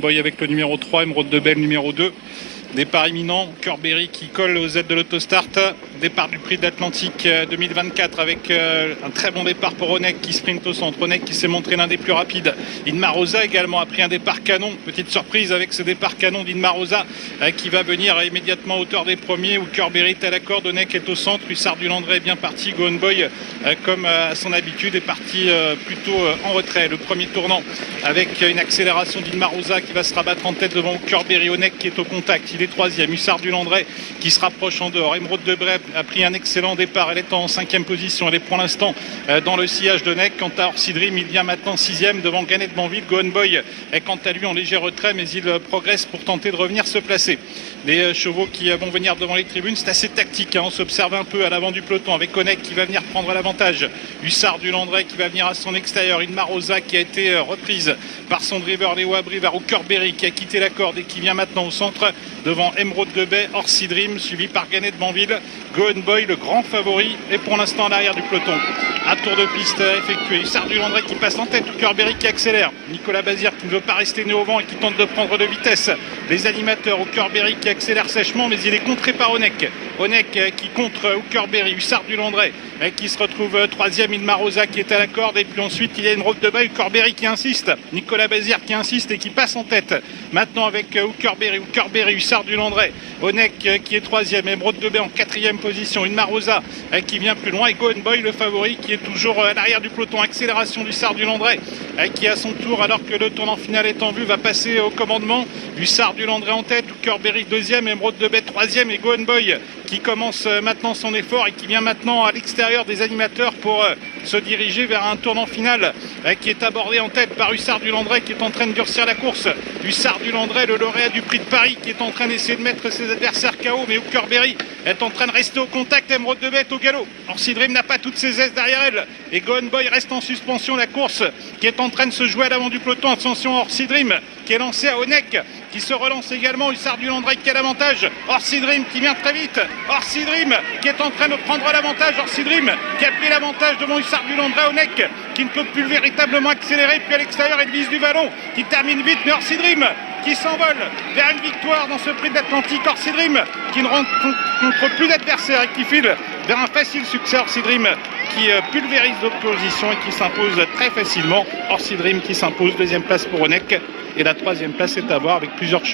Boy avec le numéro 3, Emeraude de Belle numéro 2. Départ imminent, Curberry qui colle aux aides de l'autostart. Départ du prix de l'Atlantique 2024 avec un très bon départ pour Onek qui sprint au centre. Onek qui s'est montré l'un des plus rapides. Inmar Rosa également a pris un départ canon. Petite surprise avec ce départ canon d'Inmar Rosa qui va venir immédiatement à hauteur des premiers où Curberry est à la corde. Onek est au centre. Hussard du Landré est bien parti. Go On Boy comme à son habitude est parti plutôt en retrait. Le premier tournant avec une accélération d'Inmar Rosa qui va se rabattre en tête devant Curberry. Onek qui est au contact. Il est troisième. Hussard du Landré qui se rapproche en dehors. Emeraude de Belle a pris un excellent départ. Elle est en 5e position. Elle est pour l'instant dans le sillage d'Onek. Quant à Orsi Dream, il vient maintenant 6e devant Gannet Banville. Go On Boy est quant à lui en léger retrait, mais il progresse pour tenter de revenir se placer. Les chevaux qui vont venir devant les tribunes, c'est assez tactique. On s'observe un peu à l'avant du peloton avec Onek qui va venir prendre l'avantage. Hussard du Landré qui va venir à son extérieur. Inmar Rosa qui a été reprise par son driver Léo Abri vers Curberry qui a quitté la corde et qui vient maintenant au centre devant Emeraude de Belle, Orsi Dream, suivi par Gannet Banville. Go On Boy, le grand favori, est pour l'instant à l'arrière du peloton. Un tour de piste effectué. Hussard du Landré qui passe en tête, Curberry qui accélère. Nicolas Bazir qui ne veut pas rester né au vent et qui tente de prendre de vitesse. Les animateurs, Curberry qui accélère sèchement, mais il est contré par Onek. Onek qui contre Curberry. Hussard du Landré qui se retrouve troisième. Inmar Rosa qui est à la corde. Et puis ensuite, il y a Emeraude de Belle, Curberry qui insiste. Nicolas Bazir qui insiste et qui passe en tête. Maintenant avec Curberry, Hussard du Landré. Onek qui est troisième. Emeraude de Belle en 4e position. Inmar Rosa qui vient plus loin. Et Go On Boy, le favori, qui est toujours à l'arrière du peloton. Accélération d'Hussard du Landré qui à son tour, alors que le tournant final est en vue, va passer au commandement. Hussard du Landré en tête. Curberry deuxième. Emeraude de Belle troisième. Et Go On Boy qui commence maintenant son effort et qui vient maintenant à l'extérieur des animateurs pour se diriger vers un tournant final qui est abordé en tête par Hussard du Landré qui est en train de durcir la course. Hussard du Landré, le lauréat du prix de Paris, qui est en train d'essayer de mettre ses adversaires KO, mais Curberry est en train de rester au contact. Emeraude de Belle au galop. Orsi Dream n'a pas toutes ses aises derrière elle et Go On Boy reste en suspension. La course qui est en train de se jouer à l'avant du peloton. Attention, Orsi Dream qui est lancé à Onek qui se relance également. Hussard du Landré qui a l'avantage. Orsi Dream qui vient très vite. Orsi Dream qui est en train de prendre l'avantage. Orsi Dream qui a pris l'avantage devant Hussard du Landré. Onek qui ne peut plus véritablement accélérer. Puis à l'extérieur, Elvis du Vallon qui termine vite. Mais Orsi Dream qui s'envole vers une victoire dans ce prix de l'Atlantique. Orsi Dream qui ne rencontre plus d'adversaire et qui file vers un facile succès. Orsi Dream qui pulvérise l'opposition et qui s'impose très facilement. Orsi Dream qui s'impose. Deuxième place pour Onek et la troisième place est à voir avec plusieurs chevaux.